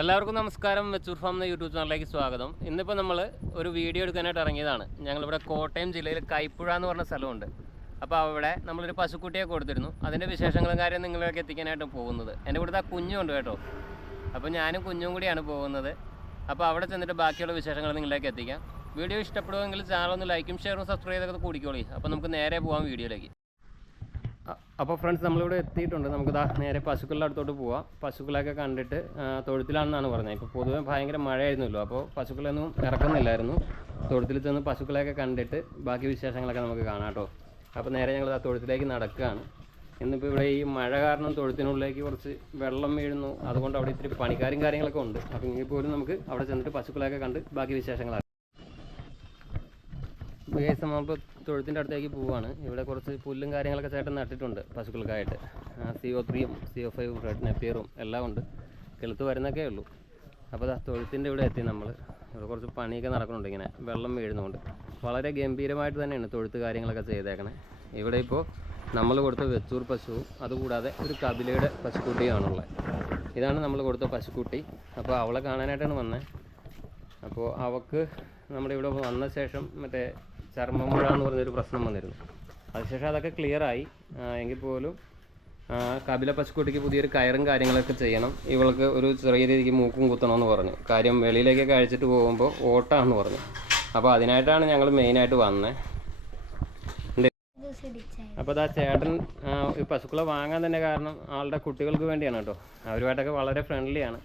എല്ലാവർക്കും നമസ്കാരം. വെച്ചൂർ ഫാം എന്ന യൂട്യൂബ് ചാനലിലേക്ക് സ്വാഗതം. ഇന്നിപ്പോൾ നമ്മൾ ഒരു വീഡിയോ എടുക്കാനായിട്ട് ഇറങ്ങിയതാണ്. ഞങ്ങളിവിടെ കോട്ടയം ജില്ലയിൽ കൈപ്പുഴ എന്ന് പറഞ്ഞ സ്ഥലമുണ്ട്. അപ്പോൾ അവിടെ നമ്മളൊരു പശുക്കുട്ടിയെ കൊടുത്തിരുന്നു. അതിന്റെ വിശേഷങ്ങളും കാര്യം നിങ്ങളിലേക്ക് എത്തിക്കാനായിട്ട് പോകുന്നത്. എന്റെ കൂടെ ആ കുഞ്ഞുണ്ട് കേട്ടോ. അപ്പോൾ ഞാനും കുഞ്ഞും കൂടിയാണ് പോകുന്നത്. അപ്പോൾ അവിടെ ചെന്നിട്ട് ബാക്കിയുള്ള വിശേഷങ്ങൾ നിങ്ങളിലേക്ക് എത്തിക്കാം. വീഡിയോ ഇഷ്ടപ്പെടുമെങ്കിൽ ചാനൽ ഒന്ന് ലൈക്കും ഷെയറും സബ്സ്ക്രൈബ് ചെയ്തൊക്കെ കൂടിക്കോളി. അപ്പോൾ നമുക്ക് നേരെ പോകാം വീഡിയോയിലേക്ക്. അപ്പോൾ ഫ്രണ്ട്സ് നമ്മളിവിടെ എത്തിയിട്ടുണ്ട്. നമുക്ക് ദാ നേരെ പശുക്കളുടെ അടുത്തോട്ട് പോവാം. പശുക്കളൊക്കെ കണ്ടിട്ട് തൊഴുത്തിലാണെന്നാണ് പറഞ്ഞത്. ഇപ്പോൾ പൊതുവെ ഭയങ്കര മഴയായിരുന്നല്ലോ. അപ്പോൾ പശുക്കളൊന്നും ഇറക്കുന്നില്ലായിരുന്നു. തൊഴുത്തിൽ ചെന്ന് പശുക്കളെയൊക്കെ കണ്ടിട്ട് ബാക്കി വിശേഷങ്ങളൊക്കെ നമുക്ക് കാണാം കേട്ടോ. അപ്പോൾ നേരെ ഞങ്ങൾ ആ തൊഴുത്തിലേക്ക് നടക്കുകയാണ്. ഇന്നിപ്പോൾ ഇവിടെ ഈ മഴ കാരണം തൊഴുത്തിനുള്ളിലേക്ക് കുറച്ച് വെള്ളം വീഴുന്നു. അതുകൊണ്ട് അവിടെ ഇത്തിരി പണിക്കാരും കാര്യങ്ങളൊക്കെ ഉണ്ട്. അപ്പോൾ ഇനി പോലും നമുക്ക് അവിടെ ചെന്നിട്ട് പശുക്കളെയൊക്കെ കണ്ട് ബാക്കി വിശേഷങ്ങളാണ് ഗൈസ് നമ്മളിപ്പോൾ തൊഴുത്തിന്റെ അടുത്തേക്ക് പോവുകയാണ് ഇവിടെ കുറച്ച് പുല്ലും കാര്യങ്ങളൊക്കെ ചേട്ടൻ നട്ടിട്ടുണ്ട് പശുക്കൾക്കായിട്ട്. സി ഒ ത്രീയും സി ഒ ഫൈവ് റെഡ് നെപ്പിയറും എല്ലാം ഉണ്ട്. കിളുത്ത് വരുന്നൊക്കെ ഉള്ളൂ. അപ്പോൾ ദാ തൊഴുത്തിന്റെ ഇവിടെ എത്തി നമ്മൾ ഇവിടെ കുറച്ച് പണിയൊക്കെ നടക്കുന്നുണ്ട് ഇങ്ങനെ. വെള്ളം വീഴുന്നുണ്ട്. വളരെ ഗംഭീരമായിട്ട് തന്നെയാണ് തൊഴുത്ത് കാര്യങ്ങളൊക്കെ ചെയ്തേക്കണേ. ഇവിടെ ഇപ്പോൾ നമ്മൾ കൊടുത്ത വെച്ചൂർ പശുവും അതുകൂടാതെ ഒരു കപിലയുടെ പശുക്കുട്ടിയാണുള്ളത് ഇതാണ് നമ്മൾ കൊടുത്ത പശുക്കുട്ടി. അപ്പോൾ അവളെ കാണാനായിട്ടാണ് വന്നത് അപ്പോൾ അവക്ക് നമ്മുടെ ഇവിടെ വന്ന ശേഷം മറ്റേ ചർമ്മമുഴ എന്ന് പറഞ്ഞൊരു പ്രശ്നം വന്നിരുന്നു. അതിനുശേഷം അതൊക്കെ ക്ലിയറായി ആ, എങ്കിൽ പോലും ആ, കപില പശുക്കുട്ടിക്ക് പുതിയൊരു കയറും കാര്യങ്ങളൊക്കെ ചെയ്യണം. ഇവൾക്ക് ഒരു ചെറിയ രീതിക്ക് മൂക്കും കുത്തണമെന്ന് പറഞ്ഞു. കാര്യം വെളിയിലേക്കൊക്കെ അഴിച്ചിട്ട് പോകുമ്പോൾ ഓട്ടാന്ന് പറഞ്ഞു. അപ്പോൾ അതിനായിട്ടാണ് ഞങ്ങൾ മെയിനായിട്ട് വന്നത് അപ്പോൾ അതാ ചേട്ടൻ ആ, ഈ പശുക്കളെ വാങ്ങാൻ തന്നെ കാരണം ആളുടെ കുട്ടികൾക്ക് വേണ്ടിയാണ് കേട്ടോ. അവരുമായിട്ടൊക്കെ വളരെ ഫ്രണ്ട്ലിയാണ്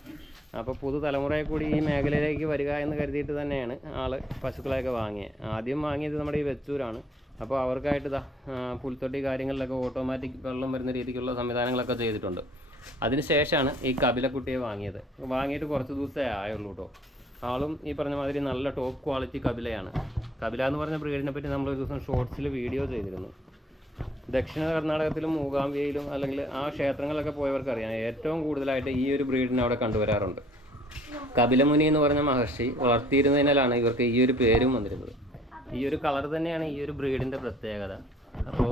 അപ്പോൾ പുതുതലമുറയെ കൂടി ഈ മേഖലയിലേക്ക് വരിക എന്ന് കരുതിയിട്ട് തന്നെയാണ് ആൾ പശുക്കളെയൊക്കെ വാങ്ങിയത് ആദ്യം വാങ്ങിയത് നമ്മുടെ ഈ വെച്ചൂരാണ്. അപ്പോൾ അവർക്കായിട്ട് ഇതാ പുൽത്തൊട്ടി കാര്യങ്ങളിലൊക്കെ ഓട്ടോമാറ്റിക് വെള്ളം വരുന്ന രീതിക്കുള്ള സംവിധാനങ്ങളൊക്കെ ചെയ്തിട്ടുണ്ട്. അതിനുശേഷമാണ് ഈ കപിലക്കുട്ടിയെ വാങ്ങിയത്. വാങ്ങിയിട്ട് കുറച്ച് ദിവസമേ ആയുള്ളൂ കേട്ടോ ആളും ഈ പറഞ്ഞ മാതിരി നല്ല ടോപ്പ് ക്വാളിറ്റി കപിലയാണ്. കപില എന്ന് പറഞ്ഞ ബ്രീഡിനെ പറ്റി നമ്മൾ ഒരു ദിവസം ഷോർട്സിൽ വീഡിയോ ചെയ്തിരുന്നു. ദക്ഷിണ കർണാടകത്തിലും മൂകാംബിയയിലും അല്ലെങ്കിൽ ആ ക്ഷേത്രങ്ങളിലൊക്കെ പോയവർക്ക് അറിയാം ഏറ്റവും കൂടുതലായിട്ട് ഈ ഒരു ബ്രീഡിനെ അവിടെ കണ്ടുവരാറുണ്ട്. കപിലമുനി എന്ന് പറഞ്ഞ മഹർഷി വളർത്തിയിരുന്നതിനാലാണ് ഇവർക്ക് ഈ ഒരു പേരും വന്നിരുന്നത്. ഈ ഒരു കളർ തന്നെയാണ് ഈ ഒരു ബ്രീഡിന്റെ പ്രത്യേകത. അപ്പോൾ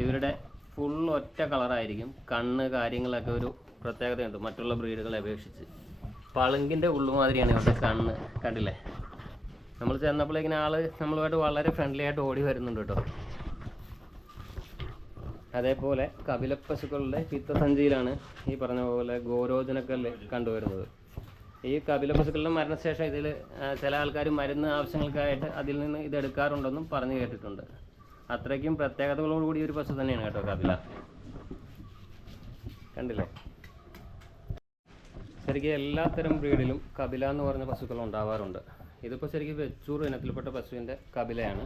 ഇവരുടെ ഫുൾ ഒറ്റ കളറായിരിക്കും കണ്ണ് കാര്യങ്ങളൊക്കെ ഒരു പ്രത്യേകതയുണ്ട് മറ്റുള്ള ബ്രീഡുകളെ അപേക്ഷിച്ച്. പളുങ്കിന്റെ ഉള്ളു മാതിരിയാണ് ഇവരുടെ കണ്ണ് കണ്ടില്ലേ? നമ്മൾ ചെന്നപ്പോഴേക്കിന് ആൾ നമ്മളുമായിട്ട് വളരെ ഫ്രണ്ട്ലി ആയിട്ട് ഓടി വരുന്നുണ്ട് കേട്ടോ. അതേപോലെ കപിലപ്പശുക്കളുടെ പിത്തസഞ്ചിയിലാണ് ഈ പറഞ്ഞ പോലെ ഗോരോചനക്കല്ല് കണ്ടുവരുന്നത്. ഈ കപിലപ്പശുക്കളുടെ മരണശേഷം ഇതിൽ ചില ആൾക്കാർ മരുന്ന് ആവശ്യങ്ങൾക്കായിട്ട് അതിൽ നിന്ന് ഇത് എടുക്കാറുണ്ടെന്നും പറഞ്ഞു കേട്ടിട്ടുണ്ട്. അത്രയ്ക്കും പ്രത്യേകതകളോടുകൂടി ഒരു പശു തന്നെയാണ് കേട്ടോ കപില. കണ്ടില്ലേ? ശരിക്കും എല്ലാത്തരം ബ്രീഡിലും കപില എന്ന് പറഞ്ഞ പശുക്കൾ ഉണ്ടാവാറുണ്ട്. ഇതിപ്പോൾ ശരിക്കും വെച്ചൂർ ഇനത്തിൽപ്പെട്ട പശുവിന്റെ കപിലയാണ്.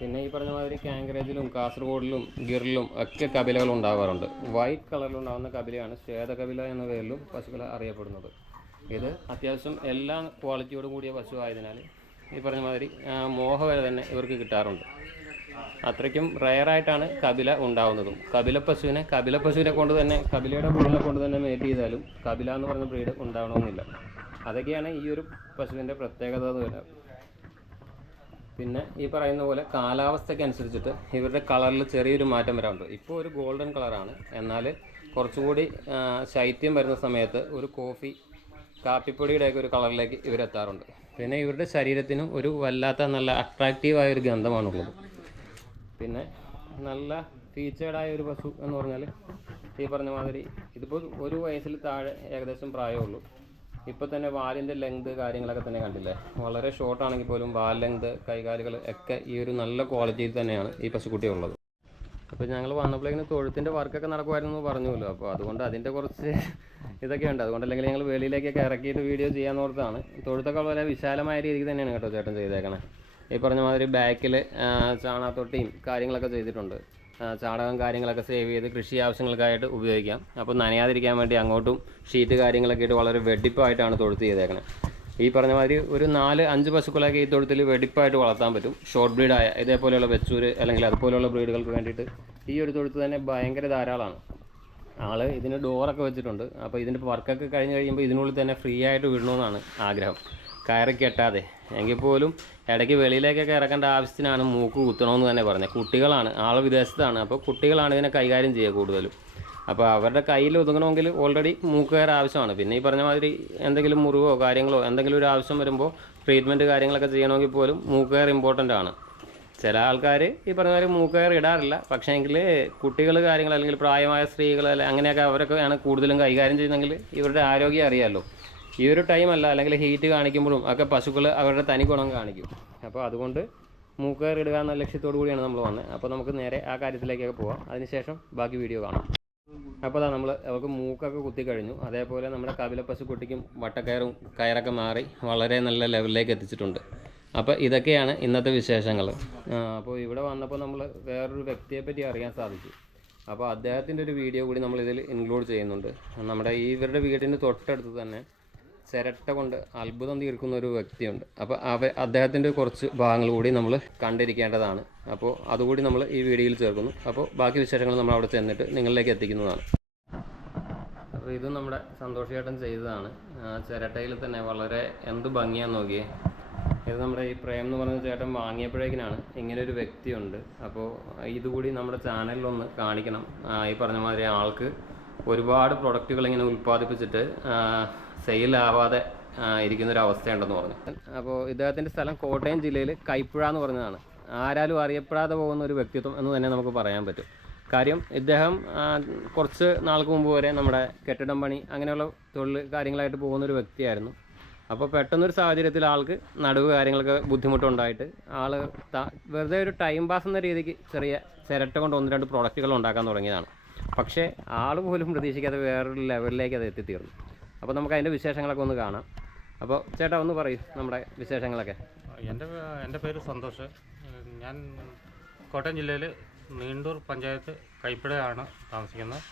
പിന്നെ ഈ പറഞ്ഞ മാതിരി കാങ്കരേജിലും കാസർഗോഡിലും ഗിറിലും ഒക്കെ കപിലകൾ ഉണ്ടാകാറുണ്ട് വൈറ്റ് കളറിൽ ഉണ്ടാകുന്ന കപിലയാണ് ശ്വേതകപില എന്ന പേരിലും പശുക്കൾ അറിയപ്പെടുന്നത്. ഇത് അത്യാവശ്യം എല്ലാ ക്വാളിറ്റിയോടും കൂടിയ പശു ആയതിനാൽ ഈ പറഞ്ഞ മാതിരി മോഹവര മോഹ വരെ തന്നെ ഇവർക്ക് കിട്ടാറുണ്ട്. അത്രയ്ക്കും റയറായിട്ടാണ് കപില ഉണ്ടാവുന്നതും. കപില പശുവിനെ കപില പശുവിനെ കൊണ്ട് തന്നെ കപിലയുടെ പുള്ളിനെ കൊണ്ട് തന്നെ മേറ്റ് ചെയ്താലും കപില എന്ന് പറഞ്ഞ ബ്രീഡ് ഉണ്ടാവണമെന്നില്ല. അതൊക്കെയാണ് ഈ ഒരു പശുവിന്റെ പ്രത്യേകത എന്ന് പിന്നെ ഈ പറയുന്ന പോലെ കാലാവസ്ഥയ്ക്ക് അനുസരിച്ചിട്ട് ഇവരുടെ കളറിൽ ചെറിയൊരു മാറ്റം വരാറുണ്ട്. ഇപ്പോൾ ഒരു ഗോൾഡൻ കളറാണ്. എന്നാൽ കുറച്ചുകൂടി ശൈത്യം വരുന്ന സമയത്ത് ഒരു കോഫി കാപ്പിപ്പൊടിയുടെയൊക്കെ ഒരു കളറിലേക്ക് ഇവരെത്താറുണ്ട്. പിന്നെ ഇവരുടെ ശരീരത്തിനും ഒരു വല്ലാത്ത നല്ല അട്രാക്റ്റീവായ ഒരു ഗന്ധമാണുള്ളത്. പിന്നെ നല്ല ഫീച്ചേർഡായ ഒരു പശു എന്ന് പറഞ്ഞാൽ ഈ പറഞ്ഞ മാതിരി ഇതിപ്പോൾ ഒരു വയസ്സിൽ താഴെ ഏകദേശം പ്രായമുള്ളൂ. ഇപ്പോൾ തന്നെ വാലിന്റെ ലെങ്ത് കാര്യങ്ങളൊക്കെ തന്നെ കണ്ടില്ലേ? വളരെ ഷോർട്ട് ആണെങ്കിൽ പോലും വാൽ ലെങ്ത് കൈകാലുകൾ ഒക്കെ ഈ ഒരു നല്ല ക്വാളിറ്റിയിൽ തന്നെയാണ് ഈ പശുക്കുട്ടി ഉള്ളത്. അപ്പോൾ ഞങ്ങൾ വന്നപ്പോഴേക്കും തൊഴുത്തിന്റെ വർക്കൊക്കെ നടക്കുമായിരുന്നു എന്ന് പറഞ്ഞല്ലോ അപ്പോൾ അതുകൊണ്ട് അതിന്റെ കുറച്ച് ഇതൊക്കെ ഉണ്ട്. അതുകൊണ്ട് അല്ലെങ്കിൽ ഞങ്ങൾ വെളിയിലേക്കൊക്കെ ഇറക്കിയിട്ട് വീഡിയോ ചെയ്യാൻ ഓർത്താണ് തൊഴുത്തൊക്കെ വളരെ വിശാലമായ രീതിക്ക് തന്നെയാണ് കേട്ടോ ചേട്ടൻ ചെയ്തേക്കണേ. ഈ പറഞ്ഞ മാതിരി ബാക്കിൽ ചാണാത്തൊട്ടിയും കാര്യങ്ങളൊക്കെ ചെയ്തിട്ടുണ്ട്. ചാണകം കാര്യങ്ങളൊക്കെ സേവ് ചെയ്ത് കൃഷി ആവശ്യങ്ങൾക്കായിട്ട് ഉപയോഗിക്കാം. അപ്പോൾ നനയാതിരിക്കാൻ വേണ്ടി അങ്ങോട്ടും ഷീറ്റ് കാര്യങ്ങളൊക്കെ ആയിട്ട് വളരെ വെടിപ്പായിട്ടാണ് തൊഴുത്ത് ചെയ്തേക്കണേ. ഈ പറഞ്ഞ മാതിരി ഒരു നാല് അഞ്ച് പശുക്കളൊക്കെ ഈ തൊഴുത്തിൽ വെടിപ്പായിട്ട് വളർത്താൻ പറ്റും. ഷോർട്ട് ബ്രീഡായ ഇതേപോലെയുള്ള വെച്ചൂര് അല്ലെങ്കിൽ അതുപോലെയുള്ള ബ്രീഡുകൾക്ക് വേണ്ടിയിട്ട് ഈ ഒരു തൊഴുത്ത് തന്നെ ഭയങ്കര ധാരാളമാണ്. ആൾ ഇതിന് ഡോറൊക്കെ വെച്ചിട്ടുണ്ട്. അപ്പോൾ ഇതിന്റെ വർക്കൊക്കെ കഴിഞ്ഞ് കഴിയുമ്പോൾ ഇതിനുള്ളിൽ തന്നെ ഫ്രീ ആയിട്ട് വിടണമെന്നാണ് ആഗ്രഹം. കയറി കെട്ടാതെ. എങ്കിൽ പോലും ഇടയ്ക്ക് വെളിയിലേക്കൊക്കെ ഇറക്കേണ്ട ആവശ്യത്തിനാണ് മൂക്ക് കുത്തണമെന്ന് തന്നെ പറഞ്ഞത്. കുട്ടികളാണ് ആൾ വിദേശത്താണ്. അപ്പോൾ കുട്ടികളാണ് ഇതിനെ കൈകാര്യം ചെയ്യുക കൂടുതലും. അപ്പോൾ അവരുടെ കയ്യിൽ ഒതുങ്ങണമെങ്കിൽ ഓൾറെഡി മൂക്ക് മൂക്കുകയർ ആവശ്യമാണ്. പിന്നെ ഈ പറഞ്ഞ മാതിരി എന്തെങ്കിലും മുറിവോ കാര്യങ്ങളോ എന്തെങ്കിലും ഒരു ആവശ്യം വരുമ്പോൾ ട്രീറ്റ്മെന്റ് കാര്യങ്ങളൊക്കെ ചെയ്യണമെങ്കിൽ പോലും മൂക്ക് കയർ ഇമ്പോർട്ടന്റ് ആണ്. ചില ആൾക്കാർ ഈ പറഞ്ഞ മാതിരി മൂക്കയർ ഇടാറില്ല. പക്ഷേ എങ്കിൽ കുട്ടികൾ കാര്യങ്ങൾ അല്ലെങ്കിൽ പ്രായമായ സ്ത്രീകൾ അല്ലെങ്കിൽ അങ്ങനെയൊക്കെ അവരൊക്കെയാണ് കൂടുതലും കൈകാര്യം ചെയ്യുന്നതെങ്കിൽ ഇവരുടെ ആരോഗ്യം അറിയാമല്ലോ ഈ ഒരു ടൈം അല്ല അല്ലെങ്കിൽ ഹീറ്റ് കാണിക്കുമ്പോഴും ഒക്കെ പശുക്കൾ അവരുടെ തനി ഗുണം കാണിക്കും. അപ്പോൾ അതുകൊണ്ട് മൂക്കയർ ഇടുക എന്ന ലക്ഷ്യത്തോടു കൂടിയാണ് നമ്മൾ വന്നത്. അപ്പോൾ നമുക്ക് നേരെ ആ കാര്യത്തിലേക്കൊക്കെ പോവാം. അതിനുശേഷം ബാക്കി വീഡിയോ കാണാം. അപ്പോൾ നമ്മൾ അവർക്ക് മൂക്കൊക്കെ കുത്തി കഴിഞ്ഞു. അതേപോലെ നമ്മുടെ കപില പശുക്കുട്ടിക്കും വട്ടക്കയറും കയറൊക്കെ മാറി വളരെ നല്ല ലെവലിലേക്ക് എത്തിച്ചിട്ടുണ്ട്. അപ്പോൾ ഇതൊക്കെയാണ് ഇന്നത്തെ വിശേഷങ്ങൾ. അപ്പോൾ ഇവിടെ വന്നപ്പോൾ നമ്മൾ വേറൊരു വ്യക്തിയെപ്പറ്റി അറിയാൻ സാധിച്ചു. അപ്പോൾ അദ്ദേഹത്തിന്റെ ഒരു വീഡിയോ കൂടി നമ്മൾ ഇതിൽ ഇൻക്ലൂഡ് ചെയ്യുന്നുണ്ട്. നമ്മുടെ ഇവരുടെ വീടിന് തൊട്ടടുത്ത് തന്നെ ചിരട്ട കൊണ്ട് അത്ഭുതം തീർക്കുന്ന ഒരു വ്യക്തിയുണ്ട്. അപ്പോൾ അവ അദ്ദേഹത്തിന്റെ കുറച്ച് ഭാഗങ്ങൾ കൂടി നമ്മൾ കണ്ടിരിക്കേണ്ടതാണ്. അപ്പോൾ അതുകൂടി നമ്മൾ ഈ വീഡിയോയിൽ ചേർക്കുന്നു. അപ്പോൾ ബാക്കി വിശേഷങ്ങൾ നമ്മൾ അവിടെ ചെന്നിട്ട് നിങ്ങളിലേക്ക് എത്തിക്കുന്നതാണ്. അപ്പോൾ ഇത് നമ്മുടെ സന്തോഷ് ചേട്ടൻ ചെയ്തതാണ് ചിരട്ടയിൽ തന്നെ വളരെ എന്ത് ഭംഗിയാന്ന് നോക്കിയേ. ഇത് നമ്മുടെ ഈ പ്രേം എന്ന് പറഞ്ഞ ചേട്ടൻ വാങ്ങിയപ്പോഴേക്കിനാണ് ഇങ്ങനെ ഒരു വ്യക്തിയുണ്ട്. അപ്പോൾ ഇതുകൂടി നമ്മുടെ ചാനലിലൊന്ന് കാണിക്കണം. ഈ പറഞ്ഞ മാതിരി ആൾക്ക് ഒരുപാട് പ്രൊഡക്റ്റുകൾ ഇങ്ങനെ ഉൽപ്പാദിപ്പിച്ചിട്ട് സെയിലാവാതെ ഇരിക്കുന്ന ഒരു അവസ്ഥയുണ്ടെന്ന് പറഞ്ഞു. അപ്പോൾ ഇദ്ദേഹത്തിന്റെ സ്ഥലം കോട്ടയം ജില്ലയിൽ കൈപ്പുഴ എന്ന് പറഞ്ഞതാണ്. ആരാലും അറിയപ്പെടാതെ പോകുന്ന ഒരു വ്യക്തിത്വം എന്ന് തന്നെ നമുക്ക് പറയാൻ പറ്റും. കാര്യം ഇദ്ദേഹം കുറച്ച് നാൾക്ക് മുമ്പ് വരെ നമ്മുടെ കെട്ടിടം പണി അങ്ങനെയുള്ള തൊഴിൽ കാര്യങ്ങളായിട്ട് പോകുന്ന ഒരു വ്യക്തിയായിരുന്നു. അപ്പോൾ പെട്ടെന്നൊരു സാഹചര്യത്തിൽ ആൾക്ക് നടുവ് കാര്യങ്ങളൊക്കെ ബുദ്ധിമുട്ടുണ്ടായിട്ട് ആൾ വെറുതെ ഒരു ടൈം പാസ് എന്ന രീതിക്ക് ചെറിയ ചിരട്ട കൊണ്ട് ഒന്ന് രണ്ട് പ്രോഡക്റ്റുകൾ ഉണ്ടാക്കാൻ തുടങ്ങിയതാണ്. പക്ഷേ ആൾ പോലും പ്രതീക്ഷിക്കാതെ വേറൊരു ലെവലിലേക്ക് അത് എത്തിത്തീർന്നു. അപ്പോൾ നമുക്ക് അതിന്റെ വിശേഷങ്ങളൊക്കെ ഒന്ന് കാണാം. അപ്പോൾ ചേട്ടാ ഒന്ന് പറയൂ നമ്മുടെ വിശേഷങ്ങളൊക്കെ. എന്റെ എന്റെ പേര് സന്തോഷ്. ഞാൻ കോട്ടയം ജില്ലയിൽ നീണ്ടൂർ പഞ്ചായത്ത് കൈപ്പിടയാണ് താമസിക്കുന്നത്.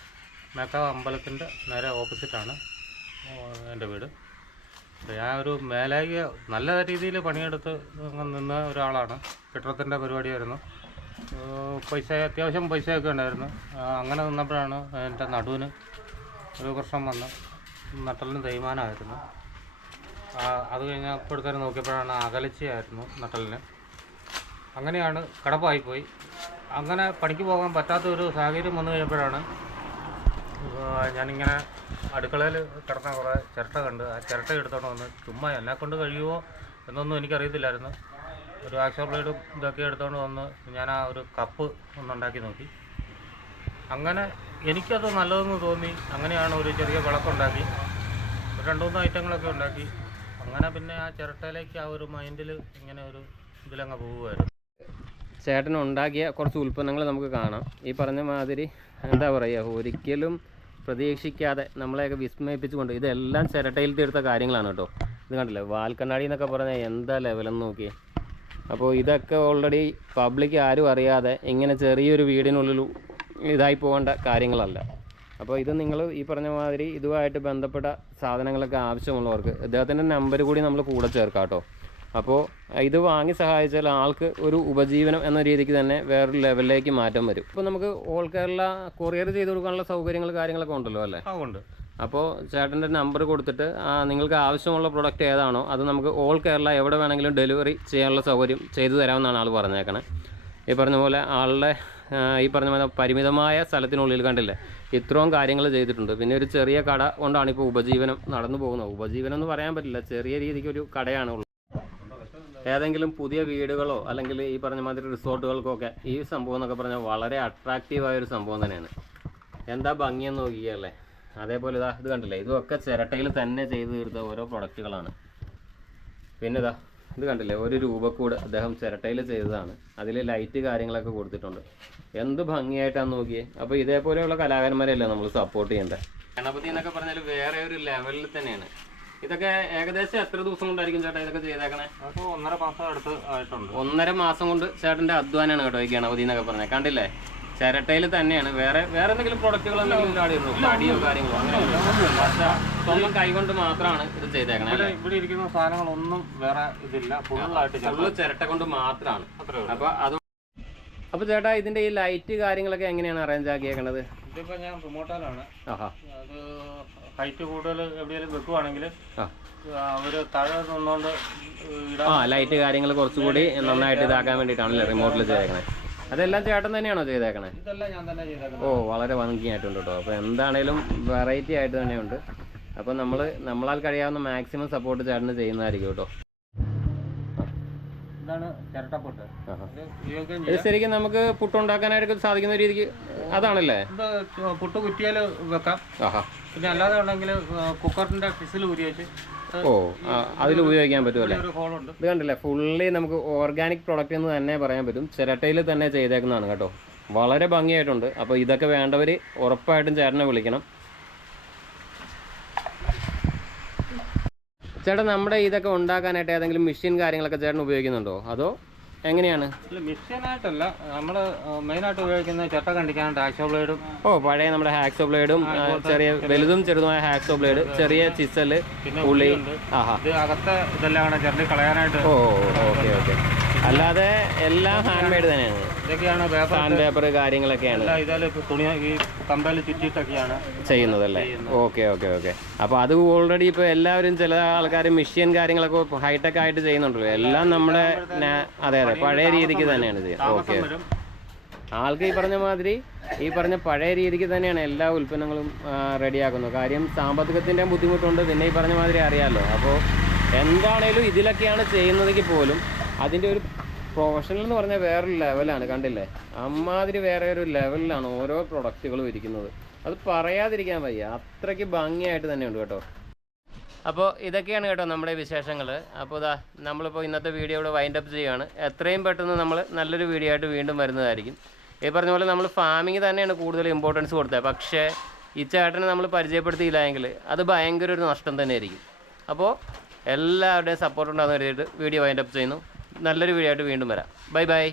മേക്കാവ് അമ്പലത്തിന്റെ നേരെ ഓപ്പോസിറ്റാണ് എന്റെ വീട്. ഞാൻ ഒരു മേലായിക നല്ല രീതിയിൽ പണിയെടുത്ത് നിന്ന ഒരാളാണ്. കെട്ടിടത്തിന്റെ പരിപാടിയായിരുന്നു. പൈസ അത്യാവശ്യം പൈസയൊക്കെ ഉണ്ടായിരുന്നു. അങ്ങനെ നിന്നപ്പോഴാണ് എന്റെ നടുവിന് ഒരു പ്രശ്നം വന്ന് നട്ടലിന് തേയ്മാനമായിരുന്നു. അത് കഴിഞ്ഞപ്പോഴത്തേനും നോക്കിയപ്പോഴാണ് അകലച്ചയായിരുന്നു നട്ടലിന്. അങ്ങനെയാണ് കടപ്പായിപ്പോയി. അങ്ങനെ പണിക്ക് പോകാൻ പറ്റാത്ത ഒരു സാഹചര്യം വന്നു കഴിഞ്ഞപ്പോഴാണ് ഞാനിങ്ങനെ അടുക്കളയിൽ കിടന്ന കുറേ ചിരട്ട കണ്ട് ആ ചിരട്ട എടുത്തോണ്ട് വന്ന് ചുമ്മാ എന്നെ കൊണ്ട് കഴിയുമോ എന്നൊന്നും എനിക്കറിയത്തില്ലായിരുന്നു. ഒരു ആക്ഷോ ബ്ലേഡും ഇതൊക്കെ എടുത്തോണ്ട് വന്ന് ഞാൻ ആ ഒരു കപ്പ് ഒന്നുണ്ടാക്കി നോക്കി. അങ്ങനെ എനിക്കത് നല്ലതെന്ന് തോന്നി. അങ്ങനെയാണ് ഒരു ചെറിയ വിളക്കുണ്ടാക്കി. രണ്ട് മൂന്ന് ഐറ്റങ്ങളൊക്കെ ഉണ്ടാക്കി. അങ്ങനെ പിന്നെ ആ ചിരട്ടയിലേക്ക് ആ ഒരു മൈൻഡിൽ ഇങ്ങനെ ഒരു ഇതിലങ്ങ് പോവുമായിരുന്നു ചേട്ടൻ ഉണ്ടാക്കിയ കുറച്ച് ഉൽപ്പന്നങ്ങൾ നമുക്ക് കാണാം. ഈ പറഞ്ഞ മാതിരി എന്താ പറയുക ഒരിക്കലും പ്രതീക്ഷിക്കാതെ നമ്മളെയൊക്കെ വിസ്മയിപ്പിച്ചുകൊണ്ട് ഇതെല്ലാം ചിരട്ടയിൽ തീർത്ത കാര്യങ്ങളാണ് കേട്ടോ. ഇത് കണ്ടില്ലേ വാൽക്കണ്ണാടി എന്നൊക്കെ പറഞ്ഞാൽ എന്താ ലെവലെന്ന് നോക്കി അപ്പോൾ ഇതൊക്കെ ഓൾറെഡി പബ്ലിക് ആരും അറിയാതെ ഇങ്ങനെ ചെറിയൊരു വീടിനുള്ളിൽ ഇതായി പോകേണ്ട കാര്യങ്ങളല്ല. അപ്പോൾ ഇത് നിങ്ങൾ ഈ പറഞ്ഞ മാതിരി ഇതുമായിട്ട് ബന്ധപ്പെട്ട സാധനങ്ങളൊക്കെ ആവശ്യമുള്ളവർക്ക് ഇദ്ദേഹത്തിന്റെ നമ്പർ കൂടി നമ്മൾ കൂടെ ചേർക്കാം കേട്ടോ. അപ്പോൾ ഇത് വാങ്ങി സഹായിച്ചാൽ ആൾക്ക് ഒരു ഉപജീവനം എന്ന രീതിക്ക് തന്നെ വേറൊരു ലെവലിലേക്ക് മാറ്റം വരും. ഇപ്പോൾ നമുക്ക് ഓൾ കേരള കൊറിയർ ചെയ്ത് കൊടുക്കാനുള്ള സൗകര്യങ്ങൾ കാര്യങ്ങളൊക്കെ ഉണ്ടല്ലോ അല്ലേ? ഉണ്ട്. അപ്പോൾ ചേട്ടന്റെ നമ്പർ കൊടുത്തിട്ട് ആ, നിങ്ങൾക്ക് ആവശ്യമുള്ള പ്രൊഡക്റ്റ് ഏതാണോ അത് നമുക്ക് ഓൾ കേരള എവിടെ വേണമെങ്കിലും ഡെലിവറി ചെയ്യാനുള്ള സൗകര്യം ചെയ്തു തരാമെന്നാണ് ആൾ പറഞ്ഞേക്കണേ. ഈ പറഞ്ഞ പോലെ ആളുടെ ഈ പറഞ്ഞ പോലെ പരിമിതമായ സ്ഥലത്തിനുള്ളിൽ കണ്ടില്ലേ? ഇത്രയും കാര്യങ്ങൾ ചെയ്തിട്ടുണ്ട്. പിന്നെ ഒരു ചെറിയ കട കൊണ്ടാണ് ഇപ്പോൾ ഉപജീവനം നടന്നു പോകുന്നത്. ഉപജീവനം എന്ന് പറയാൻ പറ്റില്ല. ചെറിയ രീതിക്ക് ഒരു കടയാണ് ഉള്ളത്. ഏതെങ്കിലും പുതിയ വീടുകളോ അല്ലെങ്കിൽ ഈ പറഞ്ഞ മാതിരി റിസോർട്ടുകൾക്കൊക്കെ ഈ സംഭവം എന്നൊക്കെ പറഞ്ഞാൽ വളരെ അട്രാക്റ്റീവായ ഒരു സംഭവം തന്നെയാണ്. എന്താ ഭംഗിയെന്ന് നോക്കിയല്ലേ അതേപോലെ ഇതാ ഇത് കണ്ടില്ലേ? ഇതൊക്കെ ചിരട്ടയിൽ തന്നെ ചെയ്ത് തീർത്ത ഓരോ പ്രൊഡക്റ്റുകളാണ് പിന്നെ ഇതാ ഇത് കണ്ടില്ലേ? ഒരു രൂപക്കൂട് അദ്ദേഹം ചിരട്ടയിൽ ചെയ്തതാണ്. അതിൽ ലൈറ്റ് കാര്യങ്ങളൊക്കെ കൊടുത്തിട്ടുണ്ട്. എന്ത് ഭംഗിയായിട്ടാണ് നോക്കിയേ. അപ്പോൾ ഇതേപോലെയുള്ള കലാകാരന്മാരെയല്ലേ നമ്മൾ സപ്പോർട്ട് ചെയ്യേണ്ടത് ഗണപതി എന്നൊക്കെ പറഞ്ഞാൽ വേറെ ഒരു ലെവലിൽ തന്നെയാണ്. ഇതൊക്കെ ഏകദേശം എത്ര ദിവസം കൊണ്ടായിരിക്കും ചേട്ടാ ഇതൊക്കെ ചെയ്തേക്കണേ? ഒന്നര മാസം അടുത്ത് ആയിട്ടുണ്ട്. ഒന്നര മാസം കൊണ്ട് ചേട്ടന്റെ അധ്വാനാണ് കേട്ടോ ഈ ഗണപതി എന്നൊക്കെ പറഞ്ഞത് കണ്ടില്ലേ? ചിരട്ടയിൽ തന്നെയാണ്. വേറെ വേറെ എന്തെങ്കിലും പ്രൊഡക്റ്റുകൾ എന്തെങ്കിലും കാര്യങ്ങളോ? അങ്ങനെ സ്വന്തം കൈകൊണ്ട് മാത്രമാണ് ഇത് ചെയ്തേക്കണേ ഇവിടെ ഇവിടെ ഇരിക്കുന്ന സാധനങ്ങളൊന്നും വേറെ ഇതില്ല. ഫുള്ളായിട്ട് ഫുള്ള് ചിരട്ട കൊണ്ട് മാത്രമാണ് അപ്പൊ അത് അപ്പൊ ചേട്ടാ ഇതിന്റെ ഈ ലൈറ്റ് കാര്യങ്ങളൊക്കെ എങ്ങനെയാണ് അറേഞ്ച് ആക്കിയേക്കണത്? ഇതിപ്പോൾ ഞാൻ റിമോട്ടാലാണ് അത് ഹൈറ്റ് കൂടുതൽ എവിടെയെങ്കിലും വെക്കുവാണെങ്കിൽ അവർ താഴെ നിന്നുകൊണ്ട് ആ ലൈറ്റ് കാര്യങ്ങൾ കുറച്ചുകൂടി നന്നായിട്ട് ഇതാക്കാൻ വേണ്ടിയിട്ടാണല്ലേ റിമോട്ടിൽ ചെയ്തേക്കണേ? അതെല്ലാം ചേട്ടൻ തന്നെയാണോ ചെയ്തേക്കണേ? ഓ വളരെ ഭംഗിയായിട്ടുണ്ട് കേട്ടോ അപ്പോൾ എന്താണേലും വെറൈറ്റി ആയിട്ട് തന്നെയുണ്ട്. അപ്പോൾ നമ്മൾ നമ്മളാൽ കഴിയാവുന്ന മാക്സിമം സപ്പോർട്ട് ചേട്ടന് ചെയ്യുന്നതായിരിക്കും കേട്ടോ. ഇത് ശരിക്കും നമുക്ക് പുട്ടുണ്ടാക്കാനായിട്ട് സാധിക്കുന്ന രീതിക്ക് അതാണല്ലേ? പുട്ട് കുറ്റിയാൽ വെക്കാം. പിന്നെ അല്ലാതെ ഉണ്ടെങ്കിൽ കുക്കറിന്റെ ഫിസിൽ ഉപയോഗിച്ച് ഓ അതിൽ ഉപയോഗിക്കാൻ പറ്റുമല്ലേ ഇത് കണ്ടില്ലേ? ഫുള്ളി നമുക്ക് ഓർഗാനിക് പ്രൊഡക്റ്റ് എന്ന് തന്നെ പറയാൻ പറ്റും. ചിരട്ടയിൽ തന്നെ ചെയ്തേക്കുന്നതാണ് കേട്ടോ. വളരെ ഭംഗിയായിട്ടുണ്ട്. അപ്പോൾ ഇതൊക്കെ വേണ്ടവര് ഉറപ്പായിട്ടും ചേട്ടനെ വിളിക്കണം. ചേട്ടാ നമ്മുടെ ഇതൊക്കെ ഉണ്ടാക്കാനായിട്ട് ഏതെങ്കിലും മെഷീൻ കാര്യങ്ങളൊക്കെ ചേട്ടൻ ഉപയോഗിക്കുന്നുണ്ടോ? അതോ എങ്ങനെയാണ്? നമ്മൾ നമ്മൾ മെയിനായിട്ട് ഉപയോഗിക്കുന്ന ചട്ട കണ്ടിക്കാനായിട്ട് ഹാക്സോ ബ്ലേഡും ഓ പഴയ നമ്മുടെ ഹാക്സോ ബ്ലേഡും ചെറിയ വലുതും ചെറുതുമായ ഹാക്സോ ബ്ലേഡ് ചെറിയ ചിസൽ പുള്ളി ഉള്ളി ആഹാ. ഇത് അകത്തെ ഇതെല്ലാം കൂടെ കളയാനായിട്ട് ഓ ഓക്കെ ഓക്കെ. അല്ലാതെ എല്ലാം ഹാൻഡ് മെയ്ഡ് തന്നെയാണ്. ഇതൊക്കെയാണ് പേപ്പർ സാൻഡ് പേപ്പർ കാര്യങ്ങളൊക്കെയാണ്. തുണി ഈ കമ്പയിൽ ചുറ്റിയിട്ടൊക്കെയാണ് ചെയ്യുന്നതല്ലേ ഓക്കെ ഓക്കെ ഓക്കെ. അപ്പോൾ അത് ഓൾറെഡി ഇപ്പോൾ എല്ലാവരും ചില ആൾക്കാർ മെഷീൻ കാര്യങ്ങളൊക്കെ ഹൈടെക് ആയിട്ട് ചെയ്യുന്നുണ്ടല്ലോ. എല്ലാം നമ്മുടെ അതെ അതെ. പഴയ രീതിക്ക് തന്നെയാണ് ചെയ്യുന്നത് ഓക്കെ. ആൾക്ക് ഈ പറഞ്ഞ മാതിരി ഈ പറഞ്ഞ പഴയ രീതിക്ക് തന്നെയാണ് എല്ലാ ഉൽപ്പന്നങ്ങളും റെഡിയാക്കുന്നത്. കാര്യം സാമ്പത്തികത്തിന്റെ ബുദ്ധിമുട്ടുണ്ട്. പിന്നെ ഈ പറഞ്ഞ മാതിരി അറിയാമല്ലോ അപ്പോൾ എന്താണേലും ഇതിലൊക്കെയാണ് ചെയ്യുന്നതെങ്കിൽ പോലും അതിന്റെ ഒരു പ്രൊഫഷണൽ എന്ന് പറഞ്ഞാൽ വേറൊരു ലെവലാണ് കണ്ടില്ലേ? അമ്മാതിരി വേറെ ഒരു ലെവലിലാണ് ഓരോ പ്രൊഡക്റ്റുകളും ഇരിക്കുന്നത് അത് പറയാതിരിക്കാൻ വയ്യ അത്രയ്ക്ക് ഭംഗിയായിട്ട് തന്നെയുണ്ട് കേട്ടോ. അപ്പോൾ ഇതൊക്കെയാണ് കേട്ടോ നമ്മുടെ വിശേഷങ്ങൾ അപ്പോൾ ഇതാ നമ്മളിപ്പോൾ ഇന്നത്തെ വീഡിയോ ഇവിടെ വൈൻഡ് അപ്പ് ചെയ്യുകയാണ് എത്രയും പെട്ടെന്ന് നമ്മൾ നല്ലൊരു വീഡിയോ ആയിട്ട് വീണ്ടും വരുന്നതായിരിക്കും. ഈ പറഞ്ഞ പോലെ നമ്മൾ ഫാമിങ് തന്നെയാണ് കൂടുതൽ ഇമ്പോർട്ടൻസ് കൊടുത്തത്. പക്ഷേ ഈ ചേട്ടനെ നമ്മൾ പരിചയപ്പെടുത്തിയില്ല എങ്കിൽ അത് ഭയങ്കര ഒരു നഷ്ടം തന്നെയായിരിക്കും അപ്പോൾ എല്ലാവരുടെയും സപ്പോർട്ട് ഉണ്ടാകുന്ന വീഡിയോ വൈൻഡ് അപ്പ് ചെയ്യുന്നു. നല്ലൊരു വീഡിയോ ആയിട്ട് വീണ്ടും വരാം. Bye bye